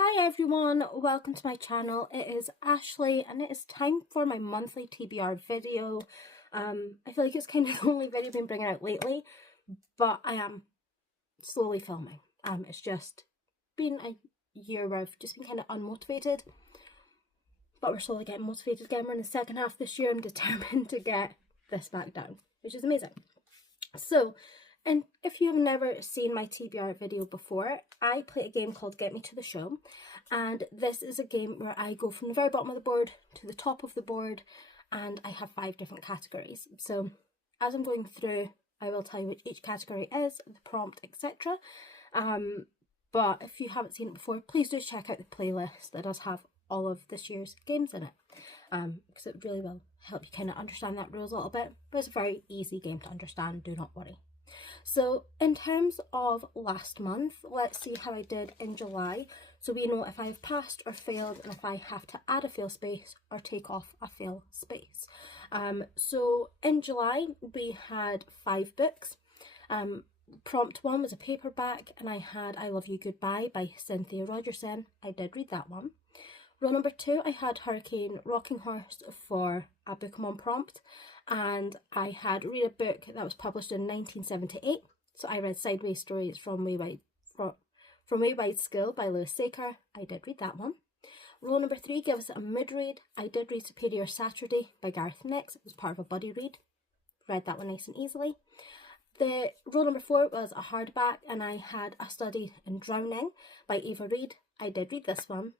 Hi everyone, welcome to my channel. It is Ashley and it is time for my monthly TBR video. I feel like it's kind of the only video I've been bringing out lately, but I am slowly filming. It's just been a year where I've just been kind of unmotivated, but we're slowly getting motivated again. We're in the second half this year. I'm determined to get this back down, which is amazing. So, and if you have never seen my TBR video before, I play a game called Get Me to the Show, and this is a game where I go from the very bottom of the board to the top of the board, and I have 5 different categories. So as I'm going through, I will tell you which each category is, the prompt, etc. But if you haven't seen it before, please do check out the playlist that does have all of this year's games in it, because it really will help you kind of understand that rules a little bit. But it's a very easy game to understand, do not worry. So in terms of last month, let's see how I did in July, so we know if I have passed or failed and if I have to add a fail space or take off a fail space. So in July we had 5 books. Prompt 1 was a paperback and I had I Love You Goodbye by Cynthia Rogerson. I did read that one. Row number 2, I had Hurricane Rocking Horse for a Bookemon prompt, and I had read a book that was published in 1978. So I read Sideways Stories from Waywide School by Lewis Saker. I did read that one. Row number 3 gives us a mood read. I did read Superior Saturday by Gareth Nix. It was part of a buddy read. Read that one nice and easily. The row number 4 was a hardback, and I had A Study in Drowning by Eva Reid. I did read this one.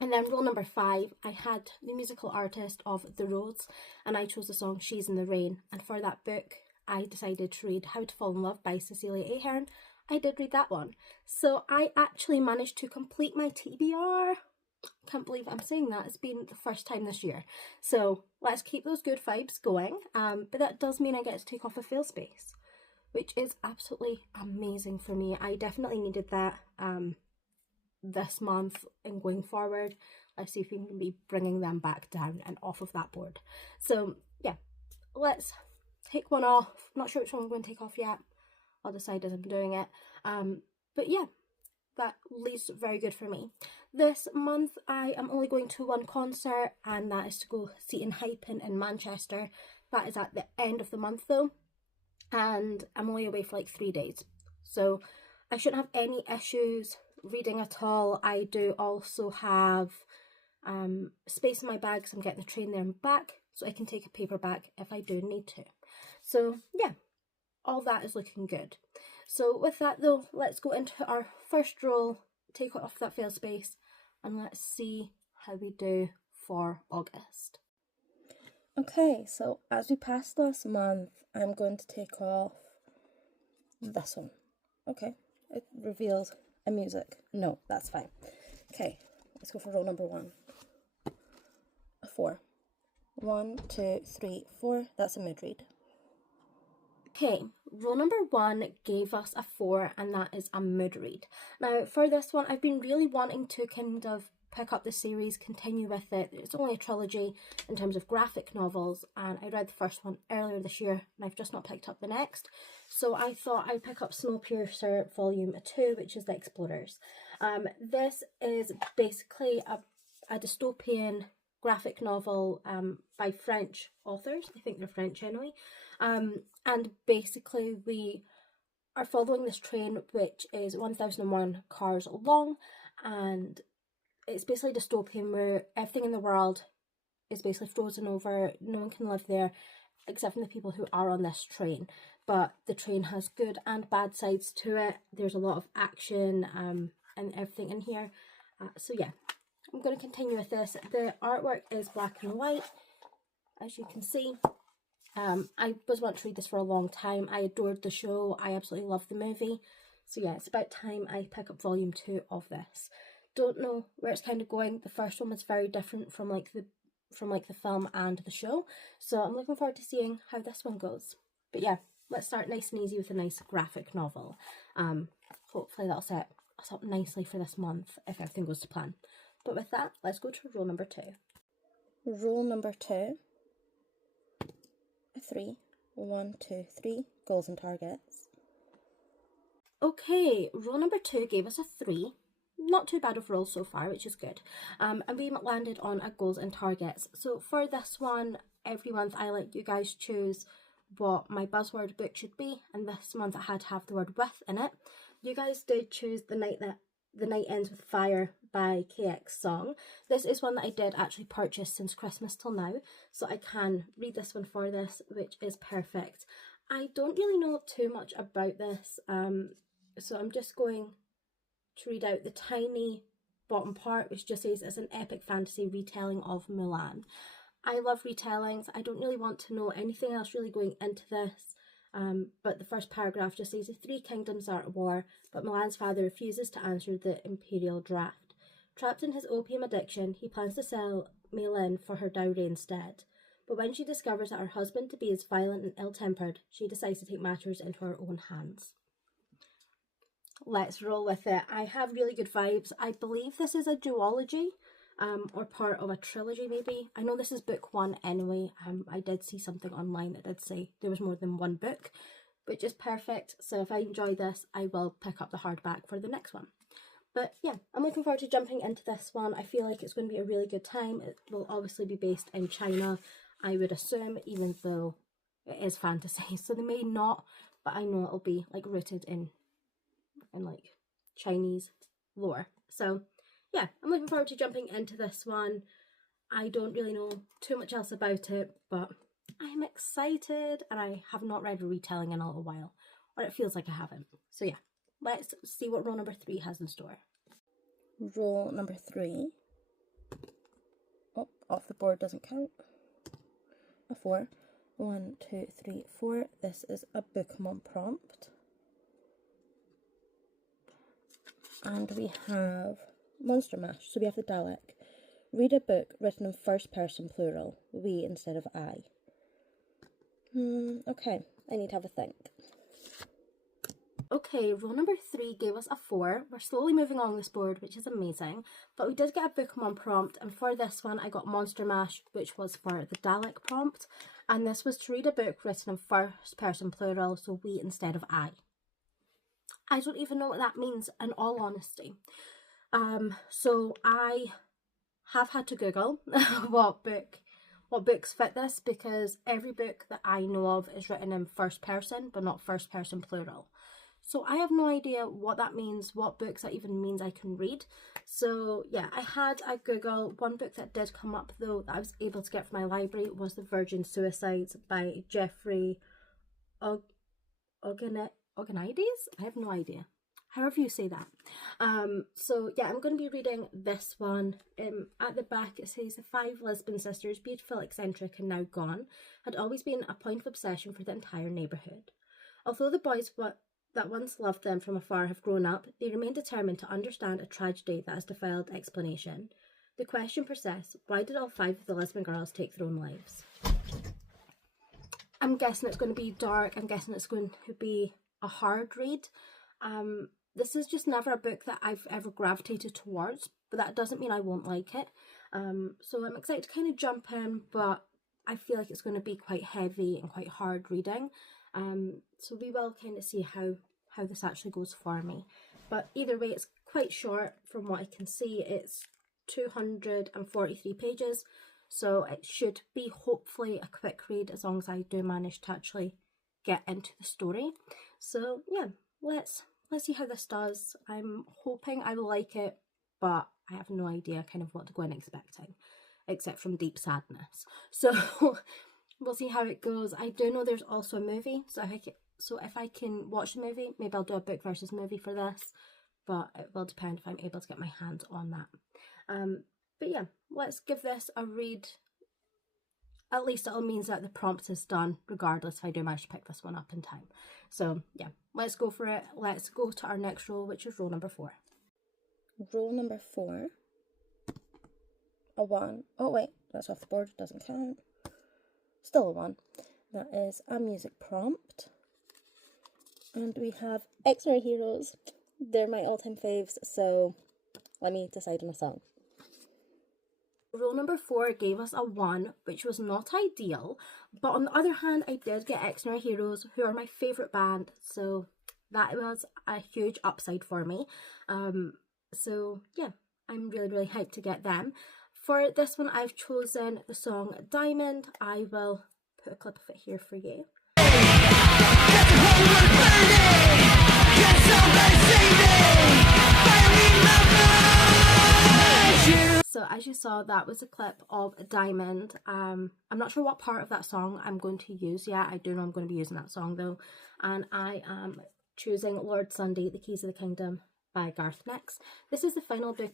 And then row number 5, I had the musical artist of The Roads, and I chose the song She's in the Rain. And for that book, I decided to read How to Fall in Love by Cecilia Ahern. I did read that one. So I actually managed to complete my TBR. Can't believe I'm saying that. It's been the first time this year. So let's keep those good vibes going. But that does mean I get to take off a fail space, which is absolutely amazing for me. I definitely needed that this month and going forward. Let's see if we can be bringing them back down and off of that board. So yeah, let's take one off. I'm not sure which one I'm going to take off yet. I'll decide as I'm doing it. But yeah, that leaves very good for me. This month I am only going to one concert, and that is to go see In Hypen in Manchester. That is at the end of the month though, and I'm only away for like 3 days, so I shouldn't have any issues reading at all. I do also have space in my bag, so I'm getting the train there and back, so I can take a paperback if I do need to. So yeah, all that is looking good. So with that though, let's go into our first roll, take off that fail space, and let's see how we do for August. Okay, so as we passed last month, I'm going to take off this one. Okay, it reveals a music. No, that's fine. Okay, let's go for row number 1. A 4. 1, 2, 3, 4. That's a mid read. Okay, row number 1 gave us a 4, and that is a mood read. Now for this one, I've been really wanting to kind of pick up the series, continue with it. It's only a trilogy in terms of graphic novels, and I read the first one earlier this year and I've just not picked up the next. So I thought I'd pick up Snowpiercer Volume 2, which is The Explorers. This is basically a dystopian graphic novel by French authors. I think they're French anyway. And basically we are following this train which is 1001 cars long, and it's basically dystopian where everything in the world is basically frozen over. No one can live there except for the people who are on this train. But the train has good and bad sides to it. There's a lot of action and everything in here. So yeah, I'm going to continue with this. The artwork is black and white, as you can see. I was wanting to read this for a long time. I adored the show. I absolutely loved the movie. So yeah, it's about time I pick up volume 2 of this. Don't know where it's kind of going. The first one was very different from like the film and the show. So I'm looking forward to seeing how this one goes. But yeah, let's start nice and easy with a nice graphic novel. Hopefully that'll set us up nicely for this month if everything goes to plan. But with that, let's go to roll number 2. Roll number 2. 3. 1, 2, 3. Goals and targets. Okay, roll number 2 gave us a 3. not too bad overall so far, which is good. And we landed on a goals and targets. So for this one, every month I let you guys choose what my buzzword book should be, and this month I had to have the word with in it. You guys did choose The Night Ends with Fire by KX Song. This is one that I did actually purchase since Christmas till now, so I can read this one for this, which is perfect. I don't really know too much about this, so I'm just going to read out the tiny bottom part, which just says it's an epic fantasy retelling of Mulan. I love retellings. I don't really want to know anything else really going into this, but the first paragraph just says the three kingdoms are at war, but Mulan's father refuses to answer the imperial draft. Trapped in his opium addiction, he plans to sell Mei Lin for her dowry instead. But when she discovers that her husband-to-be is violent and ill-tempered, she decides to take matters into her own hands. Let's roll with it. I have really good vibes. I believe this is a duology, or part of a trilogy maybe. I know this is book one anyway. I did see something online that did say there was more than one book, which is perfect. So if I enjoy this, I will pick up the hardback for the next one. But yeah, I'm looking forward to jumping into this one. I feel like it's going to be a really good time. It will obviously be based in China, I would assume, even though it is fantasy. So they may not, but I know it'll be like rooted in like Chinese lore. So yeah, I'm looking forward to jumping into this one. I don't really know too much else about it, but I'm excited, and I have not read a retelling in a little while, or it feels like I haven't. So yeah, let's see what roll number 3 has in store. Roll number 3. Oh, off the board doesn't count. A 4. 1, 2, 3, 4. This is a Bookemon prompt. And we have Monster Mash, so we have the Dalek. Read a book written in first person plural, we instead of I. Okay, I need to have a think. Okay, roll number 3 gave us a 4. We're slowly moving along this board, which is amazing. But we did get a Bookemon prompt, and for this one I got Monster Mash, which was for the Dalek prompt. And this was to read a book written in first person plural, so we instead of I. I don't even know what that means, in all honesty. So I have had to Google what books fit this, because every book that I know of is written in first person, but not first person plural. So I have no idea what that means, what books that even means I can read. So yeah, I had a Google. One book that did come up though that I was able to get from my library was The Virgin Suicides by Jeffrey Ogonides? I have no idea. However you say that. So yeah, I'm going to be reading this one. At the back it says, the 5 lesbian sisters, beautiful, eccentric and now gone, had always been a point of obsession for the entire neighbourhood. Although the boys that once loved them from afar have grown up, they remain determined to understand a tragedy that has defied explanation. The question persists, why did all 5 of the lesbian girls take their own lives? I'm guessing it's going to be dark. I'm guessing it's going to be a hard read. This is just never a book that I've ever gravitated towards, but that doesn't mean I won't like it. So I'm excited to kind of jump in, but I feel like it's going to be quite heavy and quite hard reading. So we will kind of see how this actually goes for me. But either way, it's quite short from what I can see. It's 243 pages, so it should be hopefully a quick read as long as I do manage to actually get into the story. So yeah, let's see how this does. I'm hoping I will like it, but I have no idea kind of what to go in expecting, except from deep sadness. So we'll see how it goes. I do know there's also a movie, so if I can watch the movie, maybe I'll do a book versus movie for this, but it will depend if I'm able to get my hands on that. But yeah, let's give this a read. At least it means that the prompt is done, regardless if I do manage to pick this one up in time. So yeah, let's go for it. Let's go to our next roll, which is roll number 4. Roll number 4. A 1. Oh wait, that's off the board, doesn't count. Still a 1. That is a music prompt. And we have X-Ray Heroes. They're my all-time faves, so let me decide on a song. Roll number 4 gave us a 1, which was not ideal, but on the other hand, I did get X-Ray Heroes, who are my favourite band, so that was a huge upside for me. So yeah, I'm really hyped to get them. For this one, I've chosen the song Diamond. I will put a clip of it here for you. So as you saw, that was a clip of Diamond. I'm not sure what part of that song I'm going to use yet. I do know I'm going to be using that song though. And I am choosing Lord Sunday, The Keys of the Kingdom by Garth Nix. This is the final book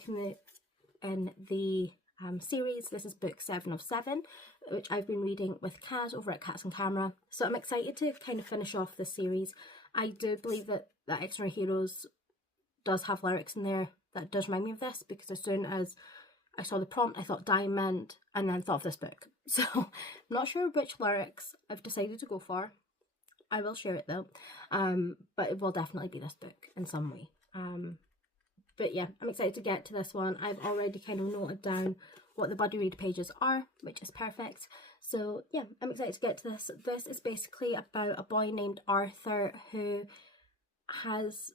in the series. This is book 7 of 7, which I've been reading with Kaz over at Cats and Camera. So I'm excited to kind of finish off this series. I do believe that Extraordinary Heroes does have lyrics in there that does remind me of this, because as soon as I saw the prompt, I thought Diamond and then thought of this book. So I'm not sure which lyrics I've decided to go for. I will share it though, but it will definitely be this book in some way. But yeah, I'm excited to get to this one. I've already kind of noted down what the buddy read pages are, which is perfect. So yeah, I'm excited to get to this. This is basically about a boy named Arthur who has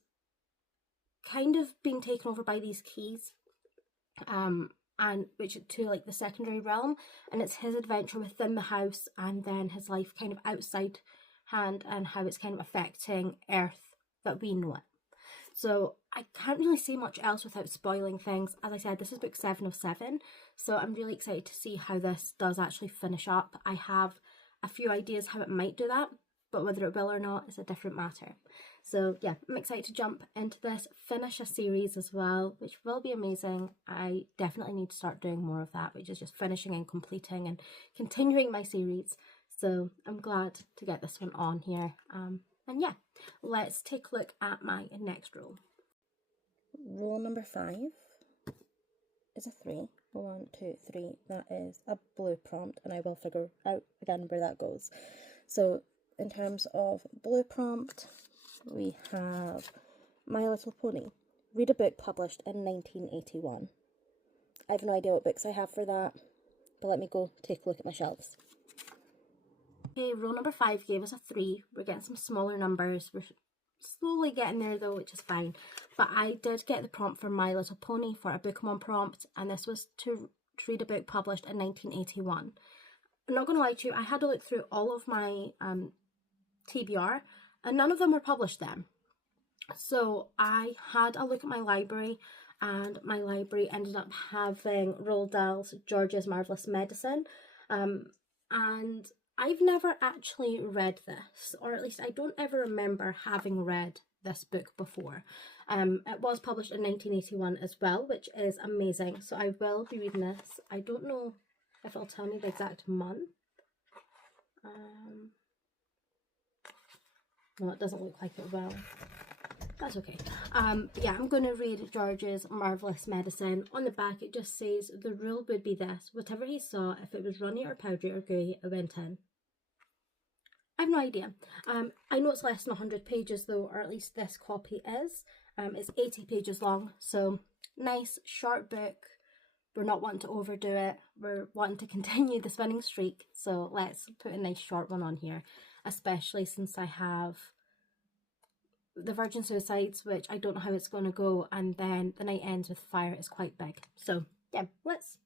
kind of been taken over by these keys, and which to like the secondary realm, and it's his adventure within the house and then his life kind of outside hand and how it's kind of affecting Earth that we know it. So I can't really say much else without spoiling things. As I said, this is book 7 of 7, so I'm really excited to see how this does actually finish up. I have a few ideas how it might do that, but whether it will or not is a different matter. So yeah, I'm excited to jump into this, finish a series as well, which will be amazing. I definitely need to start doing more of that, which is just finishing and completing and continuing my series. So I'm glad to get this one on here. And yeah, let's take a look at my next roll. Roll number 5 is a 3. 1, 2, 3. That is a blue prompt, and I will figure out again where that goes. So in terms of blue prompt, we have My Little Pony. Read a book published in 1981. I have no idea what books I have for that, but let me go take a look at my shelves. Okay, roll number 5 gave us a 3. We're getting some smaller numbers. We're slowly getting there though, which is fine. But I did get the prompt for My Little Pony for a Bookemon prompt, and this was to read a book published in 1981. I'm not going to lie to you, I had to look through all of my TBR, and none of them were published then. So I had a look at my library, and my library ended up having Roald Dahl's George's Marvelous Medicine, and I've never actually read this, or at least I don't ever remember having read this book before. It was published in 1981 as well, which is amazing. So I will be reading this. I don't know if it'll tell me the exact month. No, it doesn't look like it will. That's okay. Yeah, I'm going to read George's Marvelous Medicine. On the back, it just says, the rule would be this: whatever he saw, if it was runny or powdery or gooey, it went in. I have no idea. I know it's less than 100 pages though, or at least this copy is. It's 80 pages long, so nice short book. We're not wanting to overdo it. We're wanting to continue the spinning streak, so let's put a nice short one on here, especially since I have the Virgin Suicides, which I don't know how it's going to go, and then The Night Ends with Fire is quite big. So yeah, let's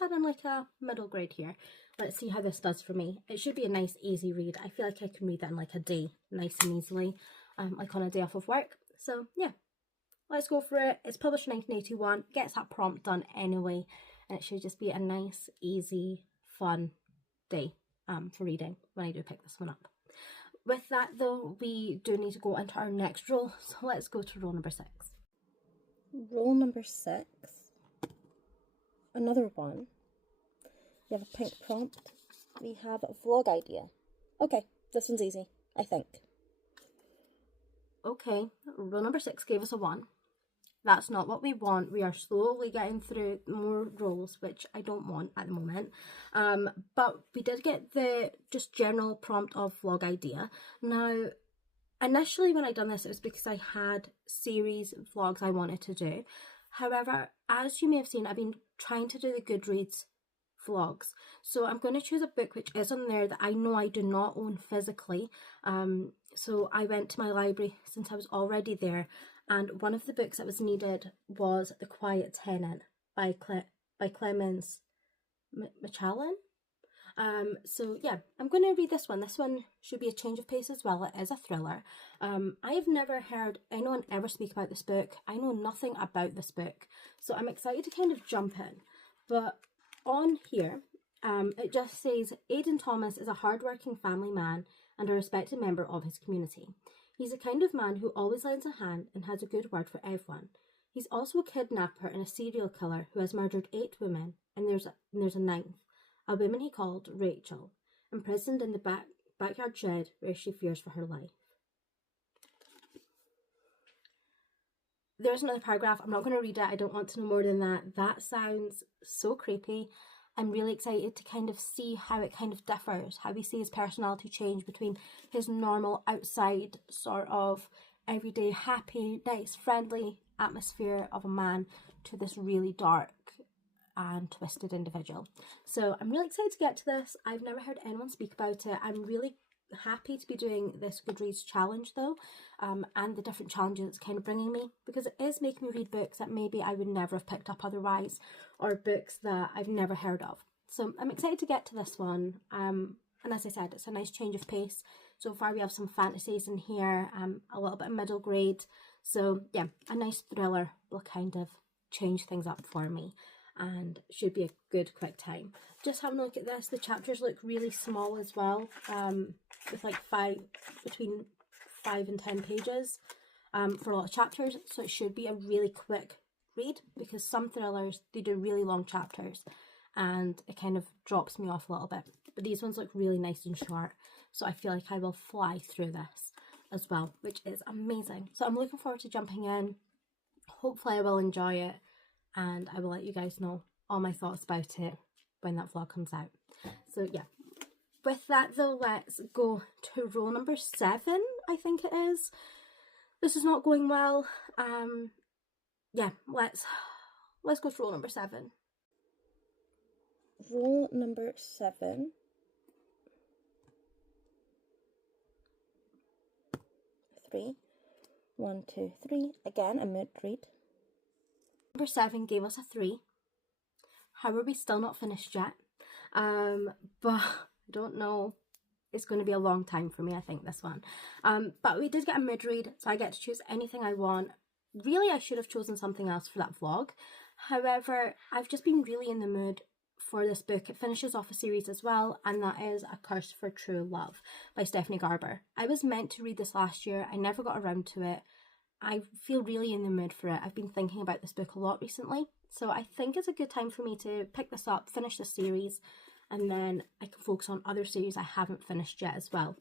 head on like a middle grade here. Let's see how this does for me. It should be a nice easy read. I feel like I can read that in like a day, nice and easily, like on a day off of work. So yeah, let's go for it. It's published in 1981, gets that prompt done anyway, and it should just be a nice, easy, fun day for reading when I do pick this one up. With that though, we do need to go into our next roll, so let's go to roll number 6. Roll number 6, another one. We have a pink prompt. We have a vlog idea. Okay, this one's easy, I think. Okay, roll number 6 gave us a 1. That's not what we want. We are slowly getting through more rolls, which I don't want at the moment. But we did get the just general prompt of vlog idea. Now, initially when I done this, it was because I had series vlogs I wanted to do. However, as you may have seen, I've been trying to do the Goodreads vlogs. So I'm going to choose a book which is on there that I know I do not own physically. So I went to my library, since I was already there, and one of the books that was needed was The Quiet Tenant by Clemens Machallan. So yeah, I'm going to read this one. This one should be a change of pace as well. It is a thriller. I have never heard anyone ever speak about this book. I know nothing about this book, so I'm excited to kind of jump in. But on here, it just says, Aidan Thomas is a hard-working family man and a respected member of his community. He's the kind of man who always lends a hand and has a good word for everyone. He's also a kidnapper and a serial killer who has murdered 8 women, and there's a 9th. A woman he called Rachel, imprisoned in the backyard shed where she fears for her life. There's another paragraph. I'm not going to read it. I don't want to know more than that. That sounds so creepy. I'm really excited to kind of see how it kind of differs, how we see his personality change between his normal outside sort of everyday happy, nice, friendly atmosphere of a man to this really dark and twisted individual. So I'm really excited to get to this. I've never heard anyone speak about it. I'm really happy to be doing this Goodreads challenge though, and the different challenges it's kind of bringing me, because it is making me read books that maybe I would never have picked up otherwise, or books that I've never heard of. So I'm excited to get to this one, and as I said, it's a nice change of pace. So far we have some fantasies in here, a little bit of middle grade, so yeah, a nice thriller will kind of change things up for me and should be a good quick time. Just having a look at this, the chapters look really small as well, with like between 5 and 10 pages for a lot of chapters, so it should be a really quick read, because some thrillers, they do really long chapters and it kind of drops me off a little bit, but these ones look really nice and short, so I feel like I will fly through this as well, which is amazing. So I'm looking forward to jumping in. Hopefully I will enjoy it, and I will let you guys know all my thoughts about it when that vlog comes out. So yeah, with that though, let's go to roll number 7, I think it is. This is not going well. Yeah, let's go to roll number 7. Roll number 7. 3. 1, 2, 3. Again, a mid-read. Number 7 gave us a 3. How are we still not finished yet? But I don't know. It's going to be a long time for me, I think, this one. But we did get a mid-read, so I get to choose anything I want. Really, I should have chosen something else for that vlog. However, I've just been really in the mood for this book. It finishes off a series as well, and that is A Curse for True Love by Stephanie Garber. I was meant to read this last year. I never got around to it. I feel really in the mood for it. I've been thinking about this book a lot recently, so I think it's a good time for me to pick this up, finish this series, and then I can focus on other series I haven't finished yet as well.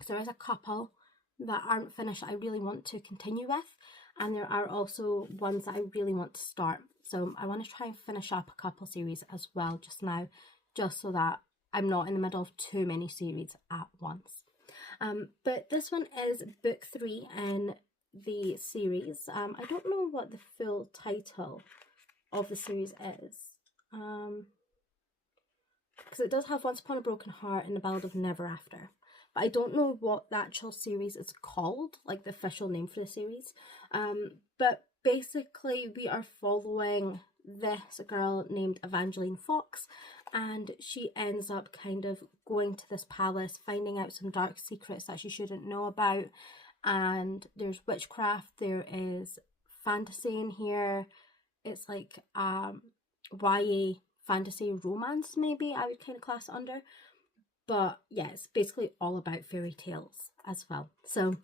So there is a couple that aren't finished I really want to continue with, and there are also ones that I really want to start. So I want to try and finish up a couple series as well just now, just so that I'm not in the middle of too many series at once. But this one is book 3 in the series. I don't know what the full title of the series is, because it does have Once Upon a Broken Heart and The Ballad of Never After, but I don't know what the actual series is called, like the official name for the series. But basically we are following this girl named Evangeline Fox, and she ends up kind of going to this palace, finding out some dark secrets that she shouldn't know about, and there's witchcraft, there is fantasy in here. It's like YA fantasy romance, maybe I would kind of class it under, but yeah, it's basically all about fairy tales as well. So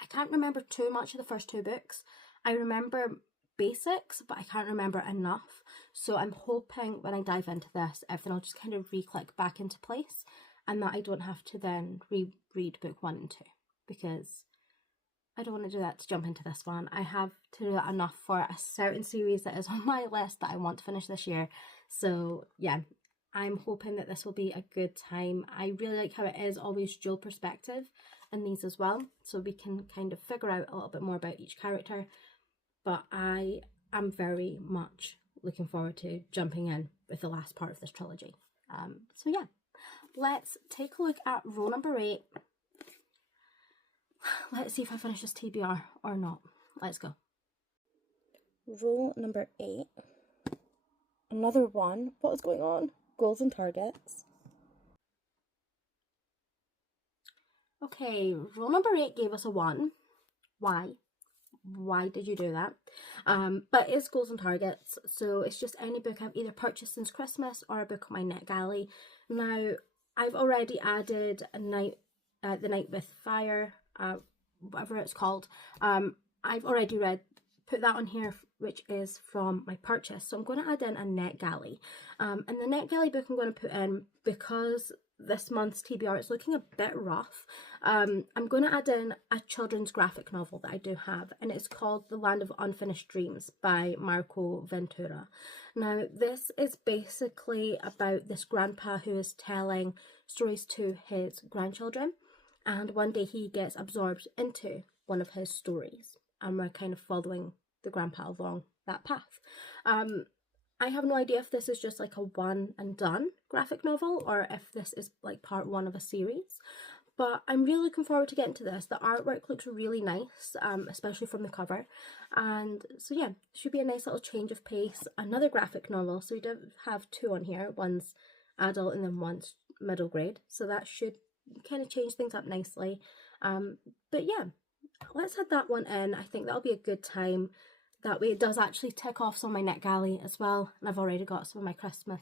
I can't remember too much of the first 2 books. I remember basics, but I can't remember enough, so I'm hoping when I dive into this, everything will just kind of re-click back into place, and that I don't have to then reread book 1 and 2, because I don't want to do that to jump into this one. I have to do that enough for a certain series that is on my list that I want to finish this year. So yeah, I'm hoping that this will be a good time. I really like how it is always dual perspective in these as well, so we can kind of figure out a little bit more about each character. But I am very much looking forward to jumping in with the last part of this trilogy. So yeah, let's take a look at roll number 8. Let's see if I finish this TBR or not. let's go. Rule number 8. Another 1. What is going on? Goals and targets. Okay, rule number 8 gave us a 1. Why? Why did you do that? But it's goals and targets, so it's just any book I've either purchased since Christmas or a book on my NetGalley. Now, I've already added The Night with Fire, whatever it's called. I've already put that on here, which is from my purchase. So I'm going to add in a NetGalley. And the NetGalley book I'm going to put in, because this month's TBR is looking a bit rough, I'm going to add in a children's graphic novel that I do have, and it's called The Land of Unfinished Dreams by Marco Ventura. Now, this is basically about this grandpa who is telling stories to his grandchildren, and one day he gets absorbed into one of his stories, and we're kind of following the grandpa along that path. I have no idea if this is just like a one and done graphic novel or if this is like part 1 of a series, but I'm really looking forward to getting to this. The artwork looks really nice, especially from the cover, and so yeah, should be a nice little change of pace. Another graphic novel, so we do have 2 on here, one's adult and then one's middle grade, so that should kind of change things up nicely. But yeah, let's add that one in. I think that'll be a good time. That way it does actually tick off some of my NetGalley as well, and I've already got some of my Christmas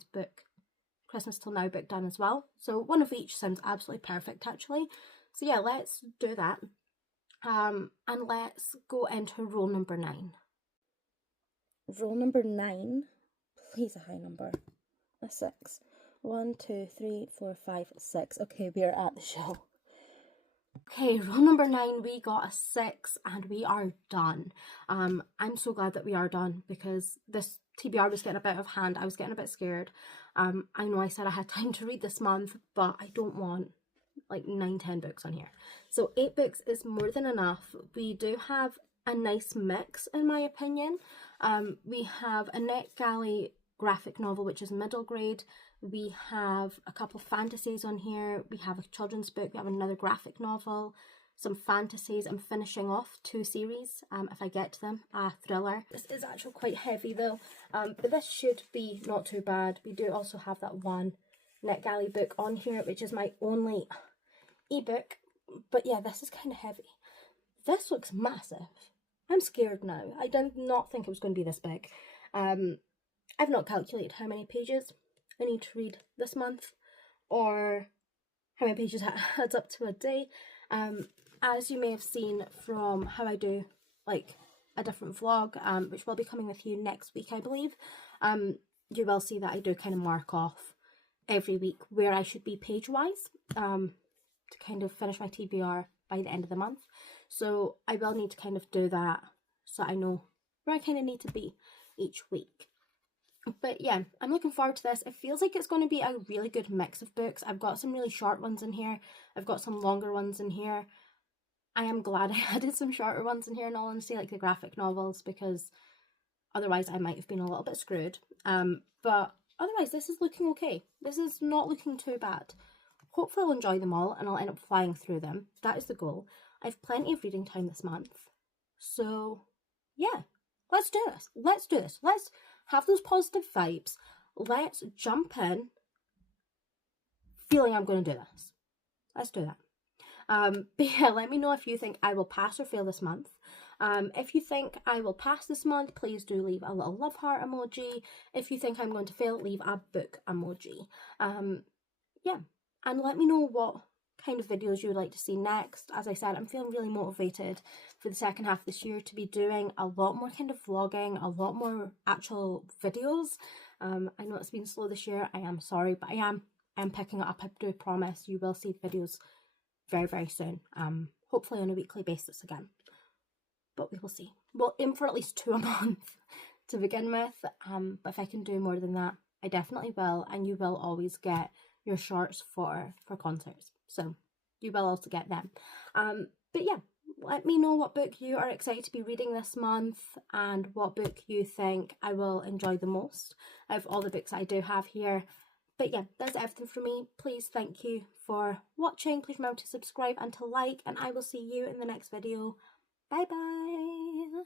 Till Now book done as well. So one of each sounds absolutely perfect actually. So yeah, let's do that. And let's go into rule number 9. Rule number 9, please a high number. A 6. 1, 2, 3, 4, 5, 6. Okay, we are at the show. Okay, rule number 9, we got a 6 and we are done. I'm so glad that we are done, because this TBR was getting a bit of hand. I was getting a bit scared. I know I said I had time to read this month, but I don't want like 9-10 books on here. So 8 books is more than enough. We do have a nice mix in my opinion. We have a NetGalley graphic novel, which is middle grade. We have a couple of fantasies on here. We have a children's book. We have another graphic novel, some fantasies. I'm finishing off 2 series, if I get to them. A thriller. This is actually quite heavy though, but this should be not too bad. We do also have that one NetGalley book on here, which is my only ebook. But yeah, this is kind of heavy. This looks massive. I'm scared now. I did not think it was going to be this big. I've not calculated how many pages I need to read this month, or how many pages adds up to a day. As you may have seen from how I do like a different vlog, which will be coming with you next week I believe, you will see that I do kind of mark off every week where I should be page wise, to kind of finish my TBR by the end of the month. So I will need to kind of do that so I know where I kind of need to be each week. But yeah, I'm looking forward to this. It feels like it's going to be a really good mix of books. I've got some really short ones in here. I've got some longer ones in here. I am glad I added some shorter ones in here, in all honesty, like the graphic novels, because otherwise I might have been a little bit screwed. But otherwise, this is looking okay. This is not looking too bad. Hopefully I'll enjoy them all and I'll end up flying through them. That is the goal. I have plenty of reading time this month. So yeah, let's do this. Let's do this. Let's have those positive vibes. Let's jump in feeling I'm going to do this. Let's do that. But yeah, let me know if you think I will pass or fail this month. If you think I will pass this month, please do leave a little love heart emoji. If you think I'm going to fail, leave a book emoji. Yeah, and let me know what kind of videos you would like to see next. As I said, I'm feeling really motivated for the second half of this year to be doing a lot more kind of vlogging, a lot more actual videos. I know it's been slow this year. I am sorry, but I am picking it up. I do promise you will see videos very, very soon. Hopefully on a weekly basis again. But we will see. We'll aim for at least 2 a month to begin with. But if I can do more than that, I definitely will. And you will always get your shorts for concerts. So you will also get them. But yeah, let me know what book you are excited to be reading this month and what book you think I will enjoy the most out of all the books I do have here. But yeah, that's everything from me. Please thank you for watching. Please remember to subscribe and to like, and I will see you in the next video. Bye bye.